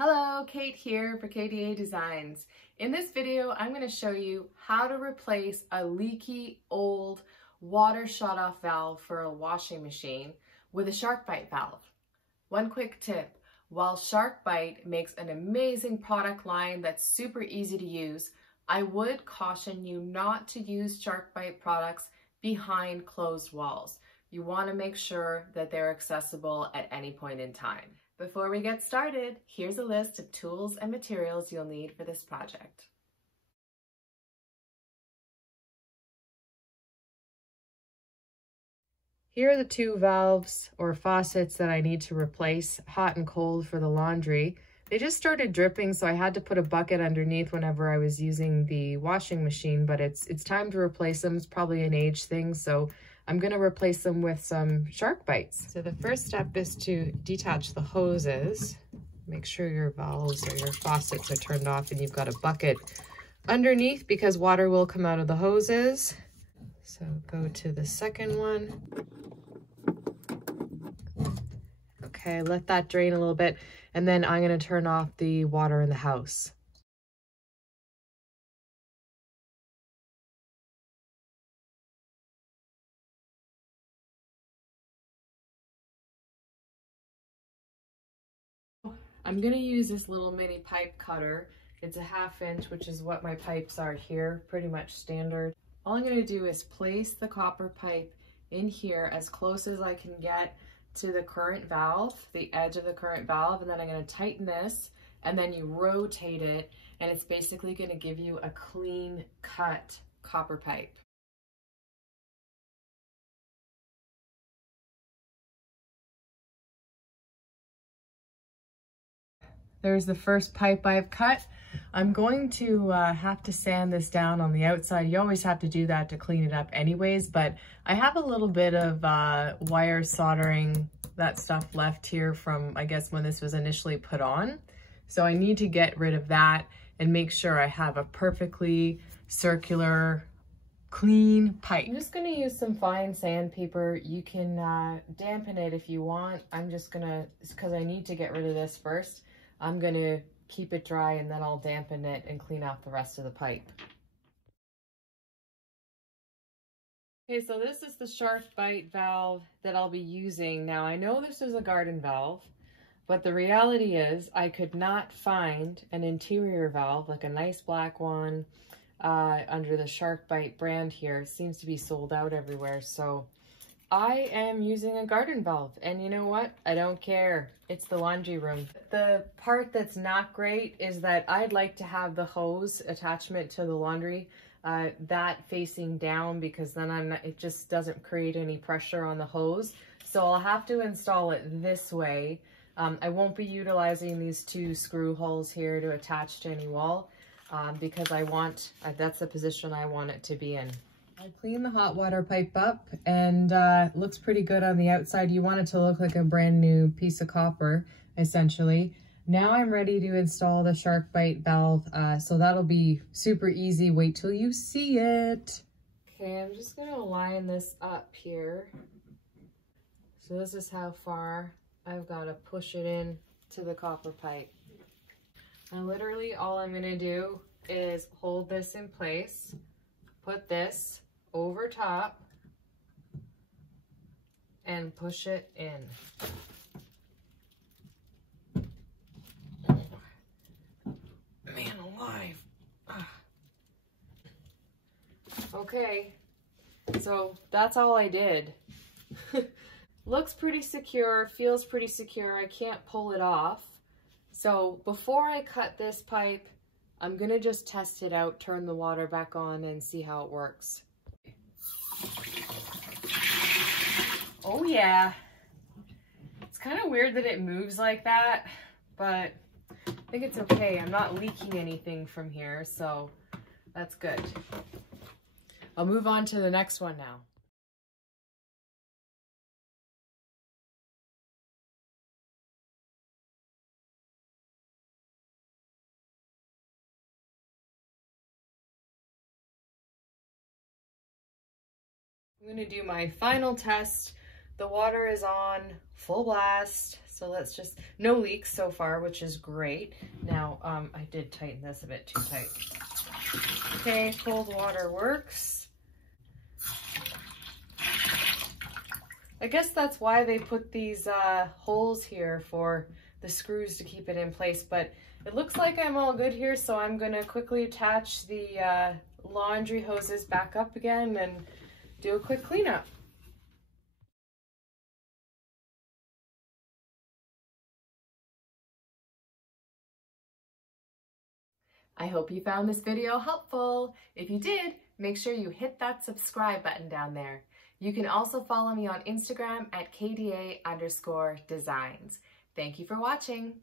Hello, Kate here for KDA Designs. In this video, I'm going to show you how to replace a leaky old water shut-off valve for a washing machine with a Sharkbite valve. One quick tip, while Sharkbite makes an amazing product line that's super easy to use, I would caution you not to use Sharkbite products behind closed walls. You want to make sure that they're accessible at any point in time. Before we get started, here's a list of tools and materials you'll need for this project. Here are the two valves or faucets that I need to replace, hot and cold, for the laundry. They just started dripping, so I had to put a bucket underneath whenever I was using the washing machine, but it's time to replace them. It's probably an age thing, so I'm going to replace them with some Sharkbites. So the first step is to detach the hoses. Make sure your valves or your faucets are turned off and you've got a bucket underneath because water will come out of the hoses. So go to the second one. Okay, let that drain a little bit, and then I'm going to turn off the water in the house. I'm going to use this little mini pipe cutter. It's a 1/2 inch, which is what my pipes are here, pretty much standard. All I'm going to do is place the copper pipe in here as close as I can get to the current valve, the edge of the current valve, and then I'm going to tighten this, and then you rotate it, and it's basically going to give you a clean cut copper pipe. There's the first pipe I've cut. I'm going to have to sand this down on the outside. You always have to do that to clean it up anyways, but I have a little bit of wire soldering, that stuff left here from, I guess, when this was initially put on. So I need to get rid of that and make sure I have a perfectly circular, clean pipe. I'm just gonna use some fine sandpaper. You can dampen it if you want. I'm just gonna, because I need to get rid of this first, I'm going to keep it dry and then I'll dampen it and clean out the rest of the pipe. Okay, so this is the Sharkbite valve that I'll be using. Now, I know this is a garden valve, but the reality is I could not find an interior valve, like a nice black one, under the Sharkbite brand here. It seems to be sold out everywhere, so I am using a garden valve, and you know what? I don't care. It's the laundry room. The part that's not great is that I'd like to have the hose attachment to the laundry that facing down, because then it just doesn't create any pressure on the hose. So I'll have to install it this way. I won't be utilizing these two screw holes here to attach to any wall because that's the position I want it to be in. I cleaned the hot water pipe up, and it looks pretty good on the outside. You want it to look like a brand new piece of copper, essentially. Now I'm ready to install the Sharkbite valve, so that'll be super easy. Wait till you see it. Okay, I'm just gonna line this up here. So this is how far I've got to push it in to the copper pipe. And literally all I'm gonna do is hold this in place, put this over top, and push it in. Man alive. Okay, so that's all I did. Looks pretty secure, feels pretty secure. I can't pull it off. So before I cut this pipe, I'm gonna just test it out, turn the water back on, and see how it works. Oh yeah, it's kind of weird that it moves like that, but I think it's okay. I'm not leaking anything from here, so that's good. I'll move on to the next one now. I'm going to do my final test. The water is on full blast, So let's just, no leaks so far, which is great. Now, I did tighten this a bit too tight. Okay, cold water works. I guess that's why they put these holes here for the screws to keep it in place, but it looks like I'm all good here, so I'm gonna quickly attach the laundry hoses back up again and do a quick cleanup. I hope you found this video helpful. If you did, make sure you hit that subscribe button down there. You can also follow me on Instagram at KDA_Designs. Thank you for watching.